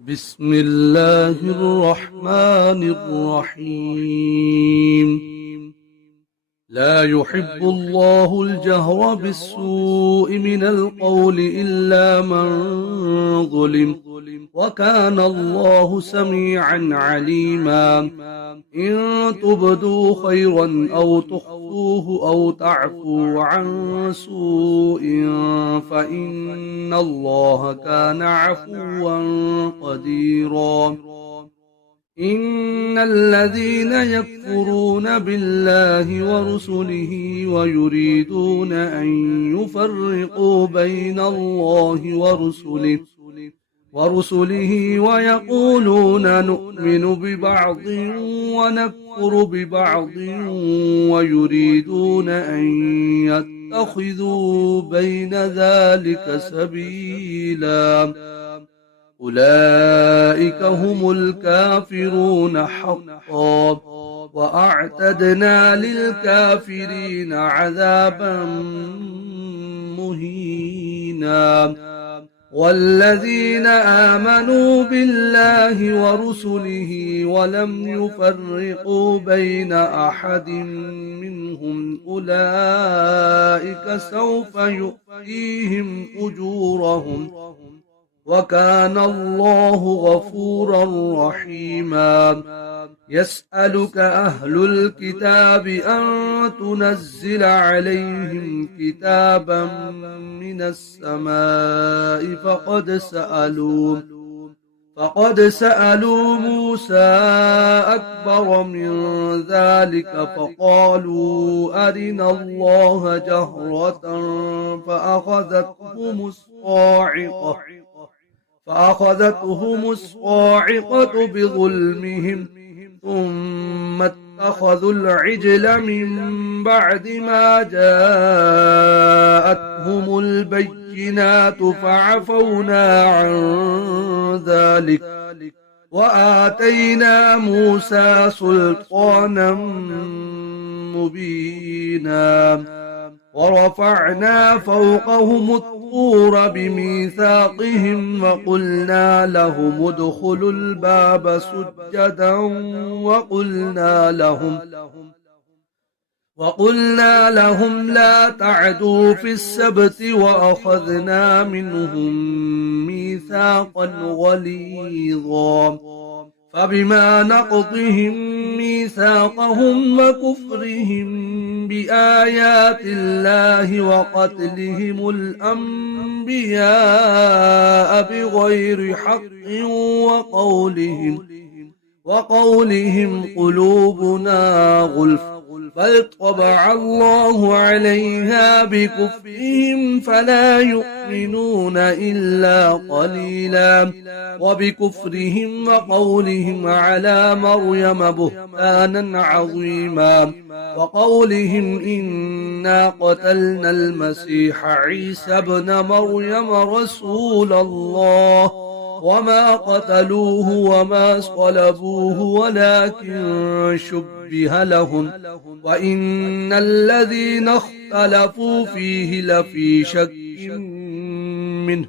بسم الله الرحمن الرحيم. لا يحب الله الجهر بالسوء من القول إلا من ظلم، وكان الله سميعا عليما. إن تبدوا خيرا أو تخفوه أو تعفوا عن سوء فإن الله كان عفوا قديرا. إن الذين يكفرون بالله ورسله ويريدون أن يفرقوا بين الله ورسله ويقولون نؤمن ببعض ونكفر ببعض ويريدون أن يتخذوا بين ذلك سبيلا، أولئك هم الكافرون حقا، وأعتدنا للكافرين عذابا مهينا. والذين آمنوا بالله ورسله ولم يفرقوا بين أحد منهم أولئك سوف يؤتيهم أجورهم، وكان الله غفورا رحيما. يسألك أهل الكتاب أن تنزل عليهم كتابا من السماء فقد سألوا موسى أكبر من ذلك فقالوا أرنا الله جهرة فأخذتهم الصاعقة بظلمهم، ثم اتخذوا العجل من بعد ما جاءتهم البينات فعفونا عن ذلك، وآتينا موسى سلطانا مبينا. ورفعنا فوقهم الطور بميثاقهم وقلنا لهم لا تعدوا في السبت، وأخذنا منهم ميثاقا غليظا. فبما نقضهم ميثاقهم وكفرهم بآيات الله وقتلهم الأنبياء بغير حق وقولهم قلوبنا غلف، بل طبع الله عليها بكفرهم فلا يؤمنون إلا قليلا. وبكفرهم وقولهم على مريم بهتانا عظيما، وقولهم إنا قتلنا المسيح عيسى ابن مريم رسول الله وما قتلوه وما صلبوه ولكن شبه لهم، وإن الذين اختلفوا فيه لفي شك منه،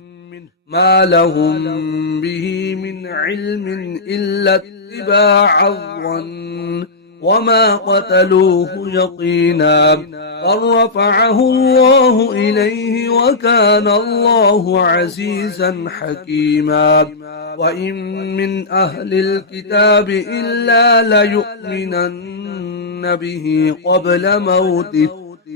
ما لهم به من علم إلا اتباع الظن، وما قتلوه يقينا، بل رفعه الله إليه وكان الله عزيزا حكيما. وإن من أهل الكتاب إلا ليؤمنن به قبل موته،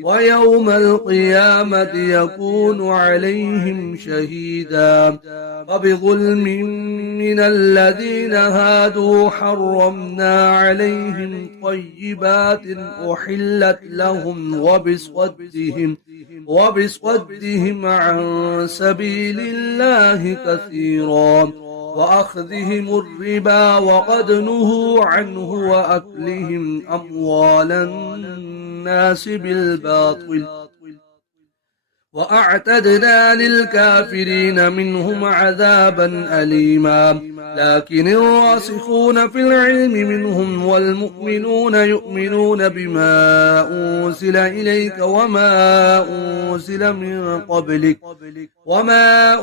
ويوم القيامة يكون عليهم شهيدا. فبظلم من الذين هادوا حرمنا عليهم طيبات أحلت لهم وبصدهم عن سبيل الله كثيرا، وأخذهم الربا وقد نهوا عنه وأكلهم أموال الناس بالباطل، وأعتدنا للكافرين منهم عذابا أليما لكن الراسخون في العلم منهم والمؤمنون يؤمنون بما أنزل إليك وما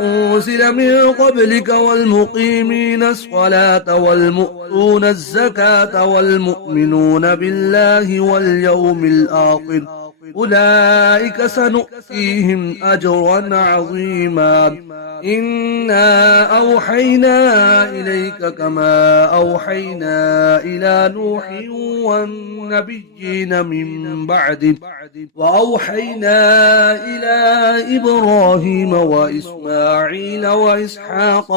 أنزل من قبلك والمقيمين الصلاة والمؤتون الزكاة والمؤمنون بالله واليوم الآخر أولئك سنؤتيهم أجرا عظيما إنا أوحينا إليك كما أوحينا إلى نوح والنبيين من بعده وأوحينا إلى إبراهيم وإسماعيل وإسحاق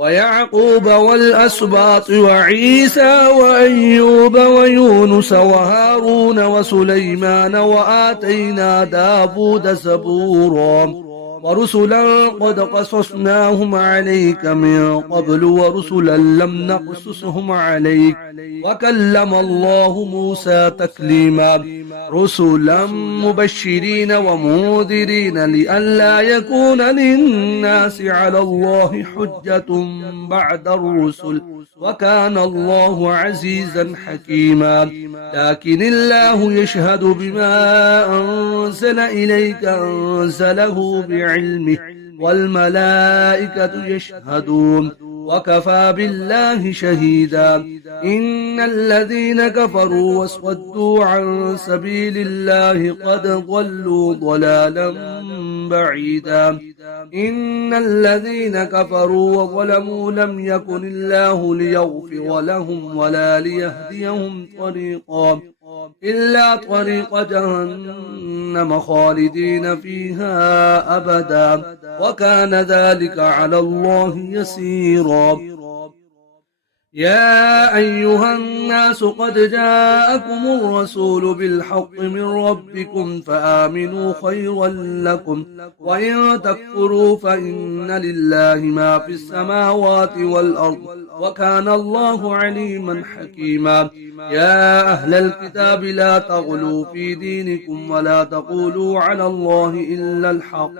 ويعقوب والأسباط وعيسى وأيوب ويونس وهارون وسليمان وآتينا داود زبورا ورسلا قد قصصناهم عليك من قبل ورسلا لم نقصصهم عليك وكلم الله موسى تكليما رسلا مبشرين ومنذرين لئلا يكون للناس على الله حجة بعد الرسل وكان الله عزيزا حكيما لكن الله يشهد بما أنزل إليك أنزله بعلمه والملائكة يشهدون وكفى بالله شهيدا إن الذين كفروا وصدوا عن سبيل الله قد ضلوا ضلالا بعيدا إن الذين كفروا وظلموا لم يكن الله ليغفر لهم ولا ليهديهم طريقا إلا طريق جهنم خالدين فيها أبدا وكان ذلك على الله يسيرا يا أيها الناس قد جاءكم الرسول بالحق من ربكم فآمنوا خيرا لكم وإن تكفروا فإن لله ما في السماوات والأرض وكان الله عليما حكيما يا أهل الكتاب لا تغلوا في دينكم ولا تقولوا على الله إلا الحق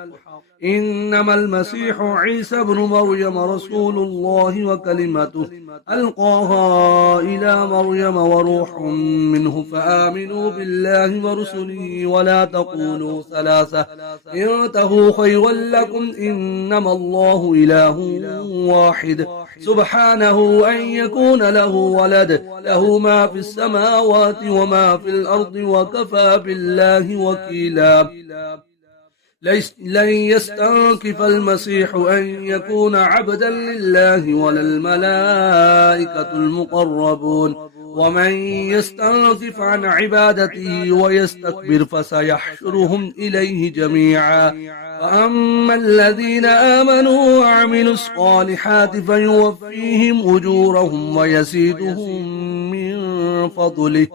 إنما المسيح عيسى بن مريم رسول الله وكلمته ألقاها إلى مريم وروح منه فآمنوا بالله ورسله ولا تقولوا ثلاثة انتهوا خيرا لكم إنما الله إله واحد سبحانه أن يكون له ولد له ما في السماوات وما في الأرض وكفى بالله وكيلا لن يستنكف المسيح أن يكون عبدا لله ولا الملائكة المقربون ومن يستنكف عن عبادته ويستكبر فسيحشرهم إليه جميعا فأما الذين آمنوا وعملوا الصالحات فيوفيهم أجورهم ويزيدهم من فضله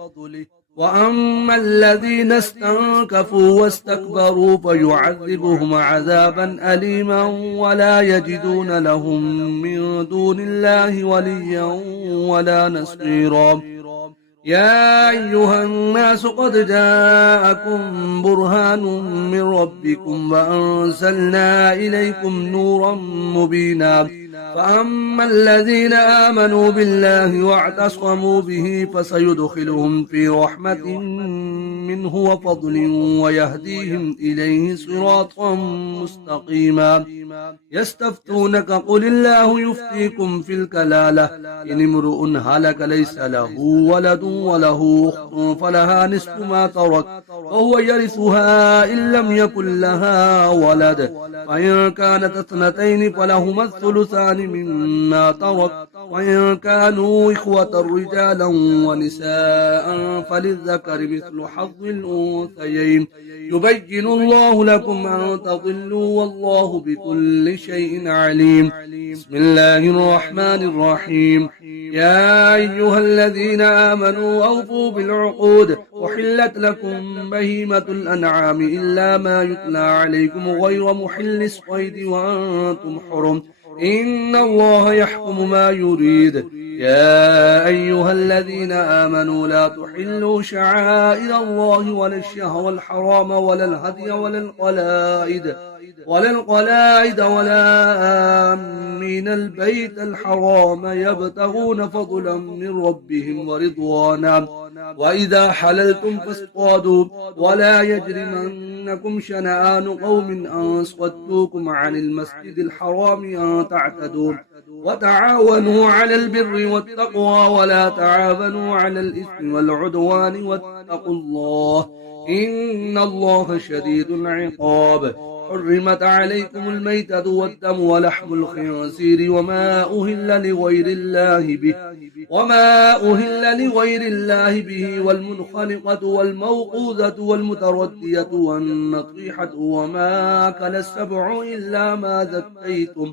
وأما الذين استنكفوا واستكبروا فيعذبهم عذابا أليما ولا يجدون لهم من دون الله وليا ولا نصيرا يا أيها الناس قد جاءكم برهان من ربكم وأنزلنا إليكم نورا مبينا فأما الذين آمنوا بالله واعتصموا به فسيدخلهم في رحمة منه وفضل ويهديهم إليه صراطا مستقيما يستفتونك قل الله يفتيكم في الكلالة إن امرؤ هلك ليس له ولد وله أخت فلها نصف ما ترك وهو يرثها إن لم يكن لها ولد فإن كانت اثنتين فلهما الثلثان مما ترك وإن كانوا إخوة رجالا ونساء فللذكر مثل حظ الأنثيين يبين الله لكم أن تضلوا والله بكل شيء عليم بسم الله الرحمن الرحيم يا أيها الذين آمنوا أوفوا بالعقود وحلت لكم بهيمة الأنعام إلا ما يتلى عليكم غير محل الصيد وأنتم حرم إن الله يحكم ما يريد يا أيها الذين آمنوا لا تحلوا شعائر الله ولا الشهر الحرام ولا الهدي ولا القلائد ولا آمين البيت الحرام يبتغون فضلا من ربهم ورضوانا وإذا حللتم فاصطادوا ولا يجرمنكم شنآن قوم أن صدوكم عن المسجد الحرام أن تعتدوا وتعاونوا على البر والتقوى ولا تعاونوا على الإثم والعدوان واتقوا الله إن الله شديد العقاب. حرمت عليكم الميتة والدم ولحم الخنزير وما أهل لغير الله به والمنخنقة والموقوذة والمتردية والنطيحة وما أكل السبع إلا ما ذكيتم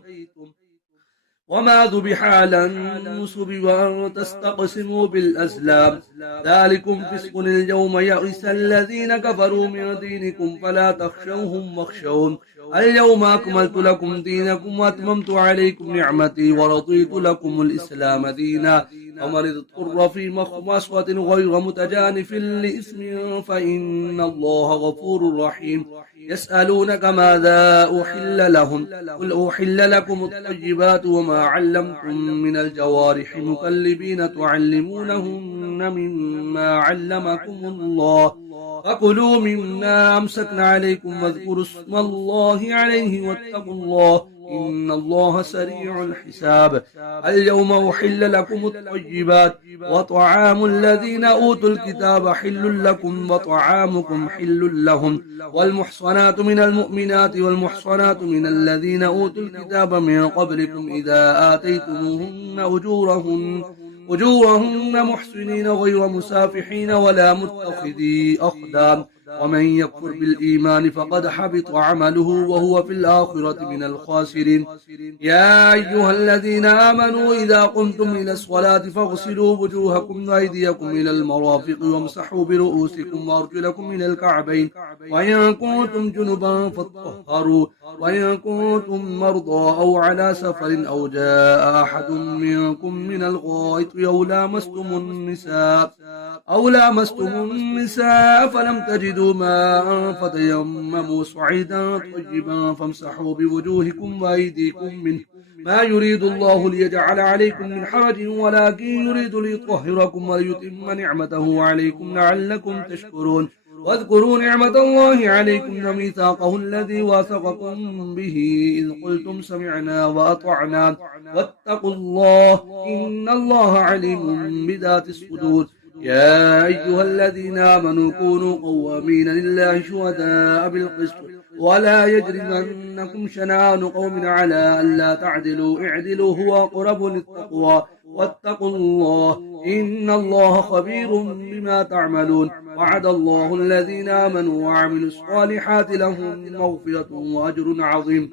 وما ذبح على النصب وأن تستقسموا بالأزلام ذلكم فسق. اليوم يئس الذين كفروا من دينكم فلا تخشوهم واخشون اليوم أكملت لكم دينكم وأتممت عليكم نعمتي ورضيت لكم الإسلام دينا ومن اضطر في مخمصة غير متجانف لإثم فإن الله غفور رحيم. يسألونك ماذا أحل لهم قل أحل لكم الطيبات وما علمتم من الجوارح مكلبين تعلمونهن مما علمكم الله فكلوا مما أمسكنا عليكم واذكروا اسم الله عليه واتقوا الله إن الله سريع الحساب. اليوم أحل لكم الطيبات وطعام الذين أوتوا الكتاب حل لكم وطعامكم حل لهم والمحصنات من المؤمنات والمحصنات من الذين أوتوا الكتاب من قبلكم إذا آتيتموهن أجورهن محسنين غير مسافحين ولا متخذي أخدان ومن يكفر بالإيمان فقد حبط عمله وهو في الآخرة من الخاسرين. يا أيها الذين آمنوا إذا قمتم إلى الصلاة فاغسلوا وجوهكم وأيديكم إلى المرافق وامسحوا برؤوسكم وأرجلكم إلى الكعبين وإن كنتم جنبا فاطهروا وإن كنتم مرضى أو على سفر أو جاء أحد منكم من الغائط أو لامستم النساء فلم تجدوا ماء فتيمموا صعيدا طيبا فامسحوا بوجوهكم وأيديكم منه ما يريد الله ليجعل عليكم من حرج ولكن يريد ليطهركم وليتم نعمته عليكم لعلكم تشكرون. واذكروا نعمة الله عليكم وميثاقه الذي واثقكم به إذ قلتم سمعنا وأطعنا واتقوا الله إن الله عليم بذات الصدور. يا أيها الذين آمنوا كونوا قوامين لله شهداء بالقسط ولا يجرمنكم شنآن قوم على ألا تعدلوا اعدلوا هو أقرب للتقوى واتقوا الله إن الله خبير بما تعملون. وعد الله الذين آمنوا وعملوا الصالحات لهم مغفرة وأجر عظيم.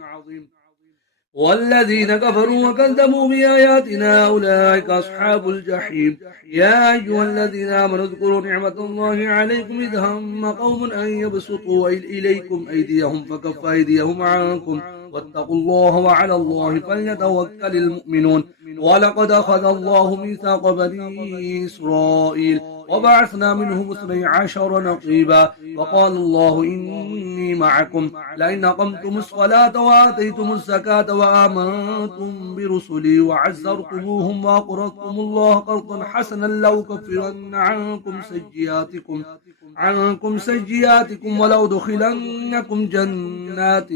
والذين كفروا وكذبوا بآياتنا أولئك أصحاب الجحيم. يا أيها الذين آمنوا اذكروا نعمة الله عليكم إذ هم قوم أن يبسطوا إليكم أيديهم فكف أيديهم عنكم واتقوا الله وعلى الله فليتوكل المؤمنون. ولقد أخذ الله ميثاق بني إسرائيل وبعثنا منهم 12 نقيبا وقال الله إني معكم لئن أقمتم الصلاة وآتيتم الزكاة وآمنتم برسلي وعزرتموهم وأقرضتم الله قرضا حسنا لأكفرن عنكم سيئاتكم ولو دخلنكم جنات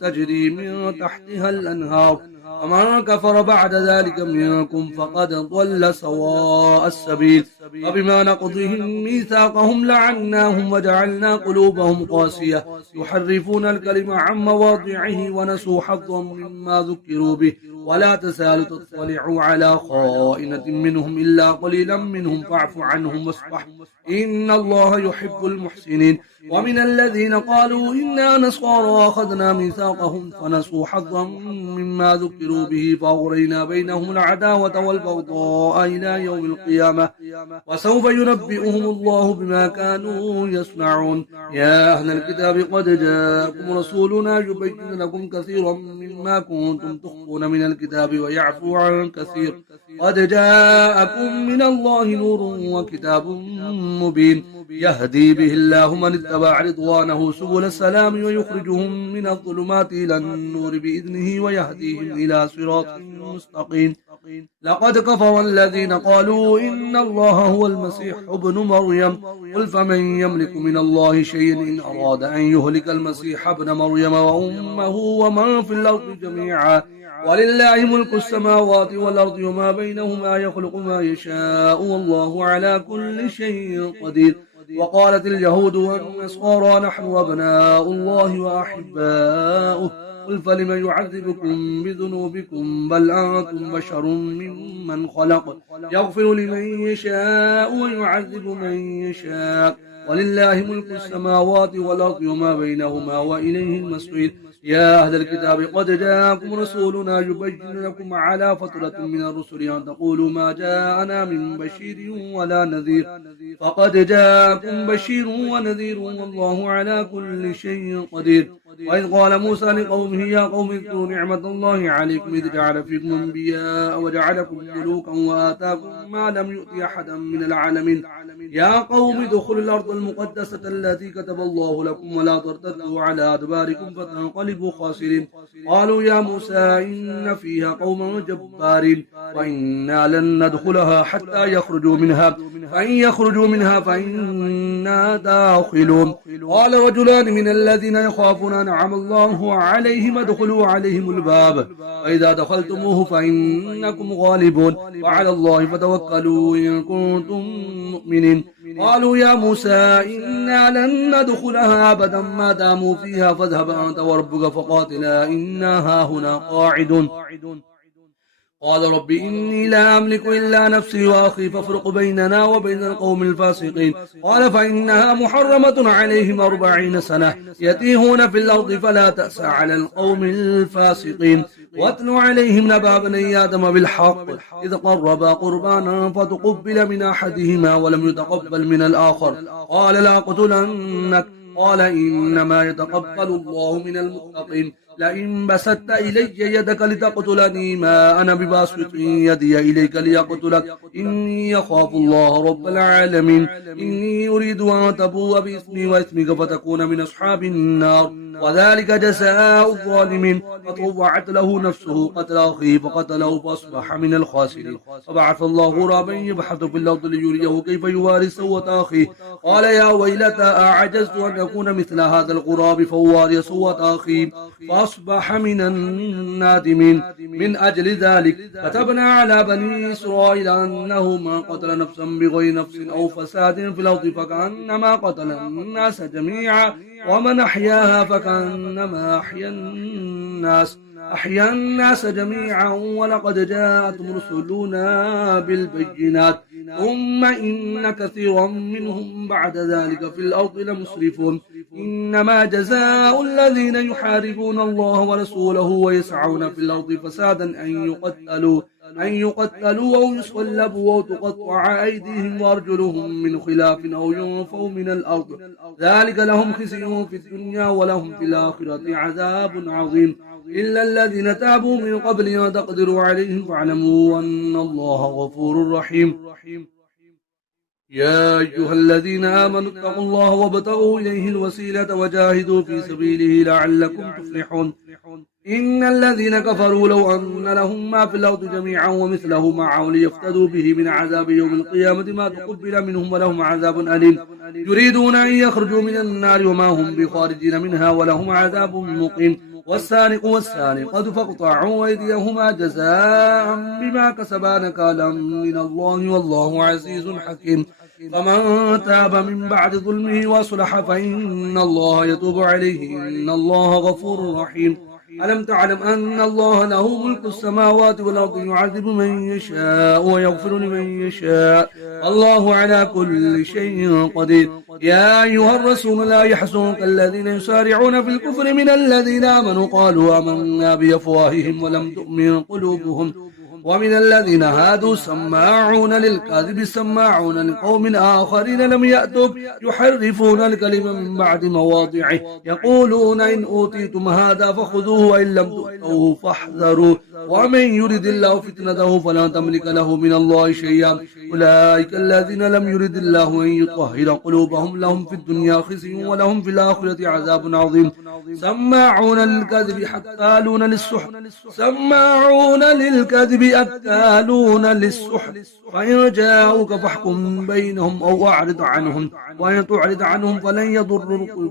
تجري من تحتها الأنهار ومن كفر بعد ذلك منكم فقد ضل سواء السبيل. وبما نقضهم ميثاقهم لعناهم وجعلنا قلوبهم قاسية يحرفون الكلم عن مواضعه ونسوا حظا مما ذكروا به ولا تزال تطلع على خائنة منهم إلا قليلا منهم فاعف عنهم واصفح إن الله يحب المحسنين. ومن الذين قالوا إنا نصارى أخذنا ميثاقهم فنسوا حظا مما ذكروا به فأغرينا بينهم العداوة والبغضاء إلى يوم القيامة وسوف ينبئهم الله بما كانوا يصنعون. يا أهل الكتاب قد جاءكم رسولنا يبين لكم كثيرا مما كنتم تخفون من الكتاب ويعفو عن كثير. قد جاءكم من الله نور وكتاب مبين يهدي به الله من اتبع رضوانه سبل السلام ويخرجهم من الظلمات إلى النور بإذنه ويهديهم إلى صراط مستقيم. لقد كفر الذين قالوا إن الله هو المسيح ابن مريم قل فمن يملك من الله شيئا إن أراد أن يهلك المسيح ابن مريم وأمه ومن في الأرض جميعا ولله ملك السماوات والأرض وما بينهما يخلق ما يشاء والله على كل شيء قدير. وقالت اليهود والنصارى نحن أبناء الله وأحباؤه قل فلم يعذبكم بذنوبكم بل أنتم بشر ممن خلق يغفر لمن يشاء ويعذب من يشاء ولله ملك السماوات والأرض وما بينهما وإليه المصير. يا أهل الكتاب قد جاءكم رسولنا يبين لكم على فترة من الرسل أن تقولوا ما جاءنا من بشير ولا نذير فقد جاءكم بشير ونذير والله على كل شيء قدير. وإذ قال موسى لقومه يا قوم اذكروا نعمة الله عليكم إذ جعل فيكم أنبياء وجعلكم ملوكا وآتاكم ما لم يؤت أحدا من العالمين. يا قوم ادخلوا الأرض المقدسة التي كتب الله لكم ولا ترتدوا على أدباركم فتنقلبوا خاسرين. قالوا يا موسى إن فيها قوما جبارين وإنا لن ندخلها حتى يخرجوا منها فإن يخرجوا منها فإنا داخلون. قال رجلان من الذين يخافون أنعم الله عليهم ادخلوا عليهم الباب فإذا دخلتموه فإنكم غالبون وعلى الله فتوكلوا إن كنتم مؤمنين. قالوا يا موسى إنا لن ندخلها أبدا ما داموا فيها فاذهب أنت وربك فقاتلا إنا هاهنا قاعدون. قال رب إني لا أملك إلا نفسي وأخي فافرق بيننا وبين القوم الفاسقين. قال فإنها محرمة عليهم 40 سنة يتيهون في الأرض فلا تأس على القوم الفاسقين. واتل عليهم نبأ بني آدم بالحق إذ قربا قربانا فتقبل من أحدهما ولم يتقبل من الآخر قال لأقتلنك قال إنما يتقبل الله من المتقين. لئن بسطت إلي يدك لتقتلني ما أنا بباسط يدي إليك ليقتلك إني يخاف الله رب العالمين. إني أريد أن تبوء باسمي واسمك فتكون من أصحاب النار وذلك جزاء الظالمين. فطوعت له نفسه قتل أخيه فقتله فأصبح من الخاسرين. فبعث الله غرابا يبحث في الأرض ليريه كيف يواري سوءة أخيه قال يا ويلتى أعجزت أن أكون مثل هذا الغراب فواري سوءة أخيه فأصبح من النادمين. من أجل ذلك كتبنا على بني إسرائيل أنه من قتل نفسا بغير نفس أو فساد في الأرض فكأنما قتل الناس جميعا ومن أحياها فكأنما أحيا الناس جميعا ولقد جاءتهم رسلنا بالبينات ثم إن كثيرا منهم بعد ذلك في الأرض لمسرفون. إنما جزاء الذين يحاربون الله ورسوله ويسعون في الأرض فسادا أن يقتلوا أو يصلبوا أو تقطع أيديهم وأرجلهم من خلاف أو ينفوا من الأرض ذلك لهم خزي في الدنيا ولهم في الآخرة عذاب عظيم. إلا الذين تابوا من قبل أن تقدروا عليهم فاعلموا أن الله غفور رحيم. يا أيها الذين آمنوا اتقوا الله وابتغوا إليه الوسيلة وجاهدوا في سبيله لعلكم تفلحون. إن الذين كفروا لو أن لهم ما في الأرض جميعا ومثله معه ليفتدوا به من عذاب يوم القيامة ما تقبل منهم ولهم عذاب أليم. يريدون أن يخرجوا من النار وما هم بخارجين منها ولهم عذاب مقيم. والسارق والسارقة فاقطعوا أيديهما جزاء بما كسبا نكالا من الله والله عزيز حكيم. فمن تاب من بعد ظلمه وأصلح فإن الله يتوب عليه إن الله غفور رحيم. ألم تعلم أن الله له ملك السماوات والأرض يعذب من يشاء ويغفر لمن يشاء الله على كل شيء قدير. يا أيها الرسول لا يحزنك الذين يسارعون في الكفر من الذين آمنوا قالوا آمنا بأفواههم ولم تؤمن قلوبهم ومن الذين هادوا سماعون للكاذب سماعون لقوم آخرين لم يأتوك يحرفون الكلمة من بعد مواضعه يقولون إن أوتيتم هذا فخذوه وإن لم تؤتوه فاحذروا ومن يرد الله فتنته فلا تملك له من الله شيئا أولئك الذين لم يرد الله أن يطهر قلوبهم لهم في الدنيا خزي ولهم في الآخرة عذاب عظيم سماعون للكذب حتالون للسحت سماعون للكذب أكالون للسحت فإن جاءوك فاحكم بينهم أو أعرض عنهم وإن تعرض عنهم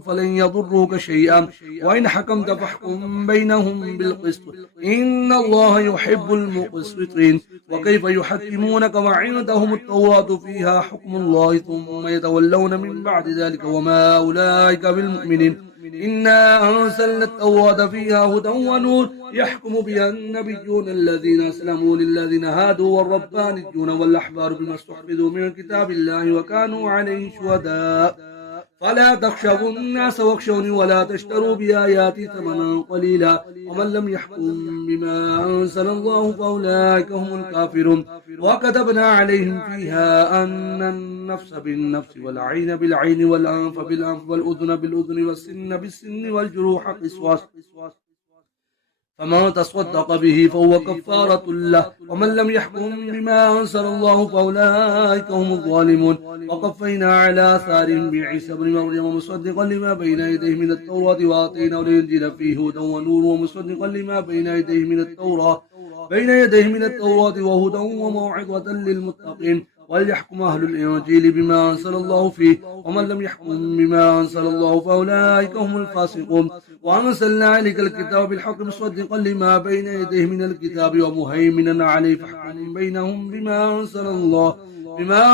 فلن يضروك شيئا وإن حكمت فاحكم بينهم بالقسط إن الله يحب المقسطين وكيف يحكمونك وعندهم التوراة فيها حكم الله ثم يتولون من بعد ذلك وما أولئك بالمؤمنين إنا أنزلنا التوراة فيها هدى ونور يحكم بها النبيون الذين أسلموا للذين هادوا والربانيون والأحبار بما استحفظوا من كتاب الله وكانوا عليه شهداء فلا تخشوا الناس واخشوني ولا تشتروا بآياتي ثمنا قليلا ومن لم يحكم بما أنزل الله فأولئك هم الكافرون وكتبنا عليهم فيها أن النفس بالنفس والعين بالعين والأنف بالأنف والأذن بالأذن والسن بالسن والجروح قصاص فمن تصدق به فهو كفارة له ومن لم يحكم بما أنزل الله فأولئك هم الظالمون وقفينا على آثارهم بعيسى بن مريم مصدقا لما بين يديه من التوراة وآتيناه الإنجيل فيه هدى ونور ومصدقا لما بين يديه من التوراة وهدى وموعظة للمتقين وليحكم أهل الإنجيل بما أنزل الله فيه ومن لم يحكم بما أنزل الله فأولئك هم الفاسقون وأنزلنا عليك الكتاب بالحق مصدقا لما بين يديه من الكتاب ومهيمنا عليه فاحكم بينهم بما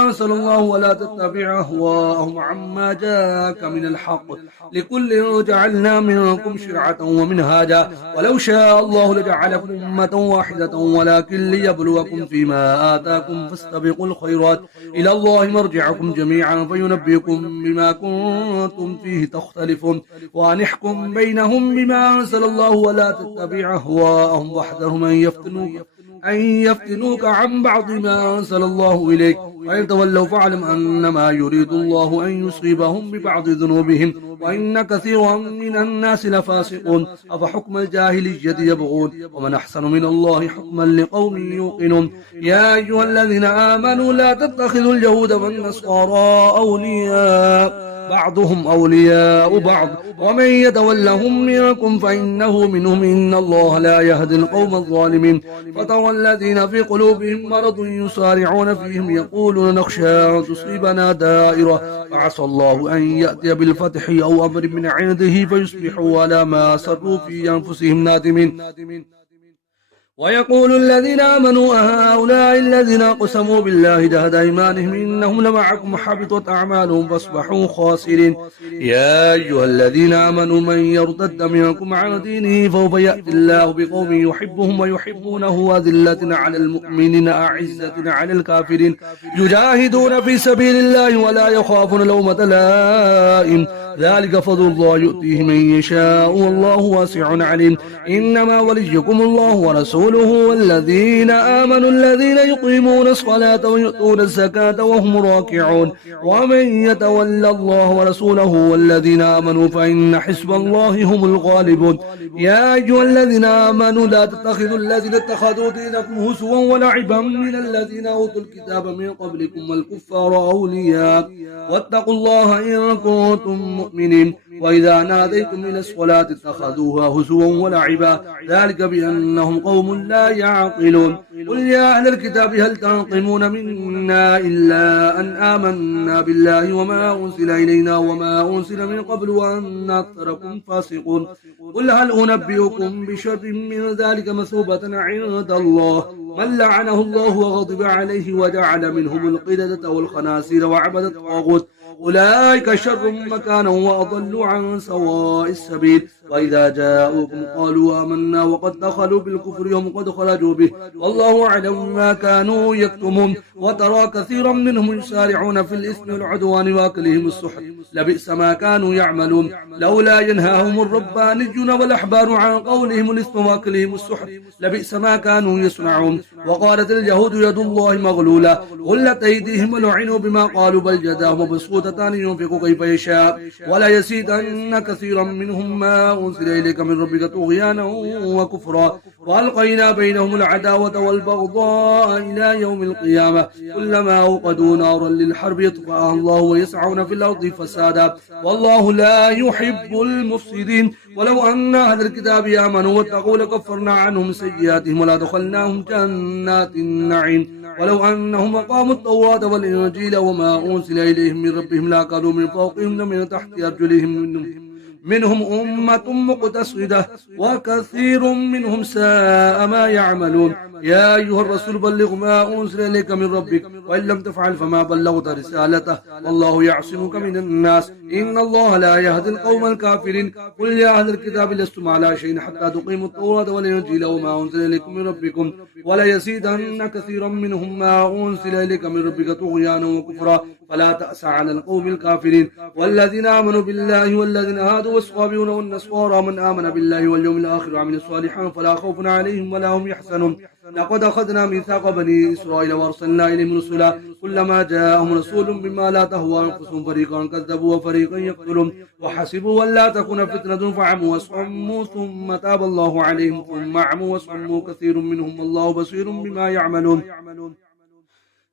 أنزل الله ولا تتبع أهواءهم عما جاءك من الحق لكل جعلنا منكم شرعة ومنهاجا ولو شاء الله لجعلكم أمة واحدة ولكن ليبلوكم فيما آتاكم فاستبقوا الخيرات إلى الله مرجعكم جميعا فينبئكم بما كنتم فيه تختلفون وأن احكم بينهم بما أنزل الله ولا تتبع أهواءهم واحذرهم أن يفتنوك عن بعض ما أنزل الله إليك وإن تولوا فاعلم أنما يريد الله أن يصيبهم ببعض ذنوبهم وإن كثيرا من الناس لفاسقون أفحكم الجاهلية يبغون ومن أحسن من الله حكما لقوم يوقنون يا أيها الذين آمنوا لا تتخذوا اليهود والنصارى أولياء بعضهم أولياء بعض ومن يتولهم منكم فإنه منهم إن الله لا يهدي القوم الظالمين فترى الذين في قلوبهم مرض يسارعون فيهم يقولون نخشى أن تصيبنا دائرة فعسى الله أن يأتي بالفتح أو أمر من عنده فيصبحوا على ما أسروا في أنفسهم نادمين ويقول الذين آمنوا هؤلاء الذين أقسموا بالله جهد أيمانهم إنهم لمعكم حبطت أعمالهم فاصبحوا خاسرين يا أيها الذين آمنوا من يرتد منكم عن دينه فسوف يأتي الله بقوم يحبهم ويحبونه أذلة على المؤمنين أعزة على الكافرين يجاهدون في سبيل الله ولا يخافون لومة لائم ذلك فضل الله يؤتيه من يشاء والله واسع عليم إنما وليكم الله ورسوله والذين آمنوا الذين يقيمون الصلاة ويؤتون الزكاة وهم راكعون ومن يتولى الله ورسوله والذين آمنوا فإن حزب الله هم الغالبون يا أيها الذين آمنوا لا تتخذوا الذين اتخذوا دينكم هزوا ولعبا من الذين أوتوا الكتاب من قبلكم والكفار أولياء واتقوا الله إن كنتم مؤمنين وإذا ناديتم إلى الصلاة اتخذوها هزوا ولعبا ذلك بأنهم قوم لا يعقلون قل يا أهل الكتاب هل تنقمون منا إلا أن آمنا بالله وما أنزل إلينا وما أنزل من قبل وأن أكثركم فاسقون قل هل أنبئكم بشر من ذلك مثوبة عند الله من لعنه الله وغضب عليه وجعل منهم القردة والخنازير وعبد الطاغوت أولئك شر مكانا وأضلوا عن سواء السبيل وإذا جاءوكم قالوا آمنا وقد دخلوا بالكفر هم قد خرجوا به والله أعلم ما كانوا يكتمون وترى كثيرا منهم يسارعون في الإثم والعدوان وأكلهم السحت لبئس ما كانوا يعملون لولا ينهاهم الربانيون والأحبار عن قولهم الإثم وأكلهم السحت لبئس ما كانوا يصنعون وقالت اليهود يد الله مغلولة غلت أيديهم ولعنوا بما قالوا بل يداه مبسوطتان ينفق كيف يشاء ولا يزيدن كثيرا منهم ما أنزل إليك من ربك طغيانا وكفرا وألقينا بينهم العداوة والبغضاء إلى يوم القيامة كلما أوقدوا نارا للحرب يطفئها الله ويسعون في الأرض فسادا والله لا يحب المفسدين ولو أن أهل الكتاب آمنوا واتقوا لكفرنا عنهم سيئاتهم ولادخلناهم جنات النعيم ولو أنهم أقاموا التوراة والإنجيل وما أنزل إليهم من ربهم لأكلوا من فوقهم ومن تحت أرجلهم منهم أمة مقتصدة وكثير منهم ساء ما يعملون يا أيها الرسول بلغ ما أنزل إليك من ربك وإن لم تفعل فما بلغت رسالته والله يعصمك من الناس إن الله لا يهدي القوم الكافرين قل يا أهل الكتاب لستم على شيء حتى تقيموا التوراة والإنجيل وما أنزل إليكم من ربكم ولا يزيدن كثيرا منهم ما أنزل إليك من ربك طغيانا وكفرا فلا تأس على القوم الكافرين والذين آمنوا بالله والذين هادوا والصابئون والنصارى من آمن بالله واليوم الآخر وعمل صالحا فلا خوف عليهم ولا هم يحزنون لقد أخذنا ميثاق بني إسرائيل وأرسلنا إليهم رسلا كلما جاءهم رسول بما لا تهوى أنفسهم فريقا كذبوا وفريقا يقتلون وحسبوا أن لا تكون فتنة فعموا وصموا ثم تاب الله عليهم ثم عموا وصموا كثير منهم والله بصير بما يعملون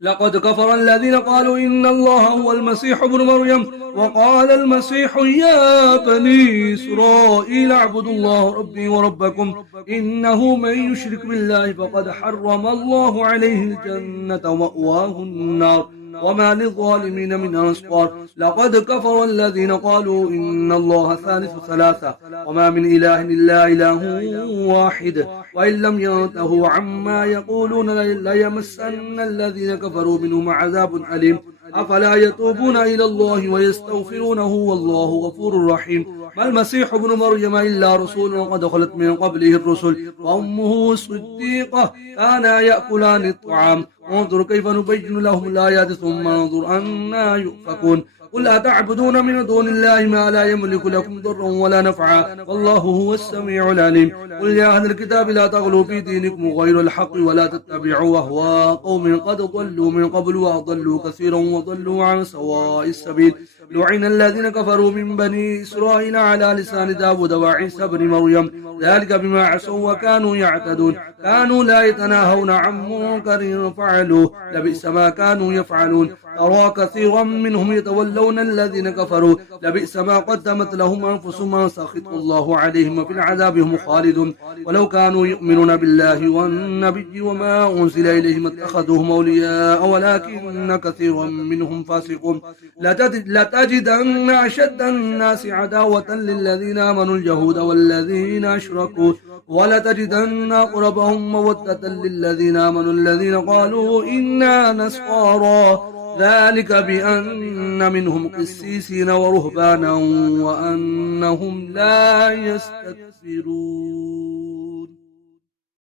لقد كفر الذين قالوا إن الله هو المسيح ابن مريم وقال المسيح يا بني إسرائيل اعبدوا الله ربي وربكم إنه من يشرك بالله فقد حرم الله عليه الجنة ومأواه النار وما للظالمين من أنصار لقد كفر الذين قالوا إن الله ثالث ثلاثة وما من إله إلا إله واحد وإن لم ينتهوا عما يقولون ليمسن الذين كفروا منهم عذاب أليم أفلا يتوبون إلى الله ويستغفرونه والله غفور رحيم ما المسيح ابن مريم إلا رسول قد خلت من قبله الرسل وأمه صديقة كانا يأكلان الطعام انظر كيف نبين لهم الآيات ثم انظر أنا يؤفكون قل أتعبدون من دون الله ما لا يملك لكم ضرا ولا نفعا والله هو السميع العليم قل يا أهل الكتاب لا تغلوا في دينكم غير الحق ولا تتبعوا أهواء قوم قد ضلوا من قبل وأضلوا كثيرا وضلوا عن سواء السبيل لعن الذين كفروا من بني إسرائيل على لسان داود وعيسى بن مريم ذلك بما عصوا وكانوا يعتدون كانوا لا يتناهون عن منكر فعلوه لبئس ما كانوا يفعلون ترى كثيرا منهم يتولون الذين كفروا لبئس ما قدمت لهم أنفسهم سخط الله عليهم وفي العذاب هم خالدون ولو كانوا يؤمنون بالله والنبي وما أنزل إليهم اتخذوهم أولياء ولكن كثيرا منهم فاسقون لتجدن أشد الناس عداوة للذين آمنوا اليهود والذين أشركوا ولتجدن أقربهم مودة للذين آمنوا الذين قالوا إنا نصارى ذلك بأن منهم قسيسين ورهبانا وأنهم لا يستكبرون